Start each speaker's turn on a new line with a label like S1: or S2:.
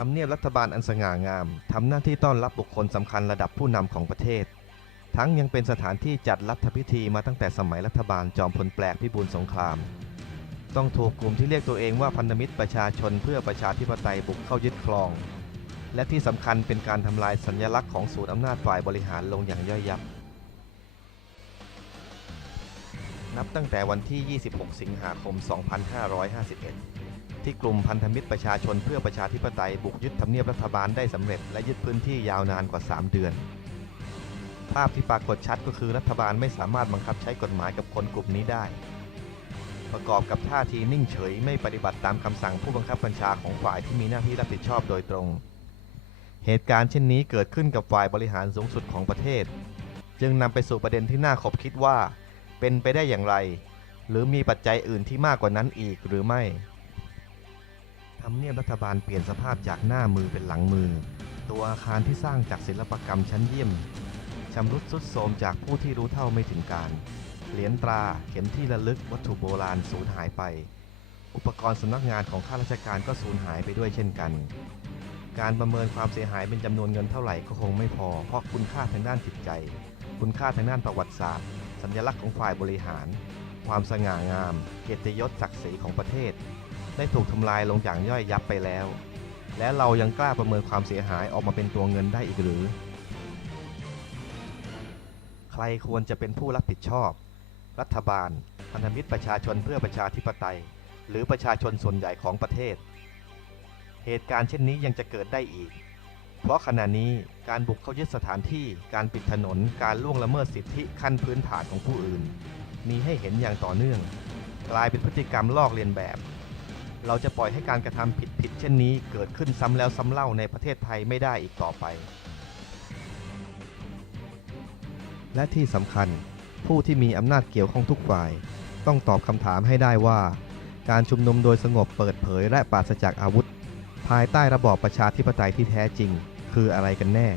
S1: ทำเนียบรัฐบาลอันสง่างามทำหน้าที่ต้อนรับบุคคลสำคัญระดับผู้นำของประเทศ ทั้งยังเป็นสถานที่จัดรัฐพิธีมาตั้งแต่สมัยรัฐบาลจอมพลแปลกพิบูลสงคราม ต้องถูกกลุ่มที่เรียกตัวเองว่าพันธมิตรประชาชนเพื่อประชาธิปไตยบุกเข้ายึดครอง และที่สำคัญเป็นการทำลายสัญลักษณ์ของศูนย์อำนาจฝ่ายบริหารลงอย่างย่อยยับ นับตั้งแต่วันที่ 26 สิงหาคม 2551 ที่กลุ่มพันธมิตรประชาชนเพื่อประชาธิปไตยบุกยึดทำเนียบรัฐบาลได้สำเร็จและยึดพื้นที่ยาวนานกว่า 3 เดือน ภาพที่ปรากฏชัดก็คือรัฐบาลไม่สามารถบังคับใช้กฎหมายกับคนกลุ่มนี้ได้ ประกอบกับท่าทีนิ่งเฉยไม่ปฏิบัติตามคำสั่งผู้บังคับบัญชาของฝ่ายที่มีหน้าที่รับผิดชอบโดยตรง เหตุการณ์เช่นนี้เกิดขึ้นกับฝ่ายบริหารสูงสุดของประเทศ จึงนำไปสู่ประเด็นที่น่าขบคิดว่า เป็นไปได้อย่างไร หรือมีปัจจัยอื่นที่มากกว่านั้นอีกหรือไม่ ทำเนียบรัฐบาลเปลี่ยนสภาพจากหน้ามือเป็นหลังมือ ตัวอาคารที่สร้างจากศิลปกรรมชั้นเยี่ยมชำรุดทรุดโทรมจากผู้ที่รู้เท่าไม่ถึงการ เหรียญตราเข็มที่ระลึกวัตถุโบราณสูญหายไป อุปกรณ์สำนักงานของข้าราชการก็สูญหายไปด้วยเช่นกัน การประเมินความเสียหายเป็นจำนวนเงินเท่าไหร่ก็คงไม่พอ เพราะคุณค่าทางด้านจิตใจ คุณค่าทางด้านประวัติศาสตร์ สัญลักษณ์ของฝ่ายบริหาร ความสง่างาม เกียรติยศศักดิ์ศรีของประเทศ ได้ถูกทำลายลงอย่างย่อยยับไปแล้ว และเรายังกล้าประเมินความเสียหายออกมาเป็นตัวเงินได้อีกหรือ ใครควรจะเป็นผู้รับผิดชอบ รัฐบาล พันธมิตรประชาชนเพื่อประชาธิปไตย หรือประชาชนส่วนใหญ่ของประเทศ เหตุการณ์เช่นนี้ยังจะเกิดได้อีก เพราะขณะนี้การบุกเข้ายึดสถานที่ การปิดถนน การล่วงละเมิดสิทธิขั้นพื้นฐานของผู้อื่น มีให้เห็นอย่างต่อเนื่อง กลายเป็นพฤติกรรมลอกเลียนแบบ เราจะปล่อยให้การกระทำผิดๆเช่นนี้เกิดขึ้นซ้ำแล้วซ้ำเล่าในประเทศไทยไม่ได้อีกต่อไป และที่สำคัญผู้ที่มีอำนาจเกี่ยวข้องทุกฝ่าย ต้องตอบคำถามให้ได้ว่า การชุมนุมโดยสงบเปิดเผยและปราศจากอาวุธ ภายใต้ระบอบประชาธิปไตยที่แท้จริง คืออะไรกันแน่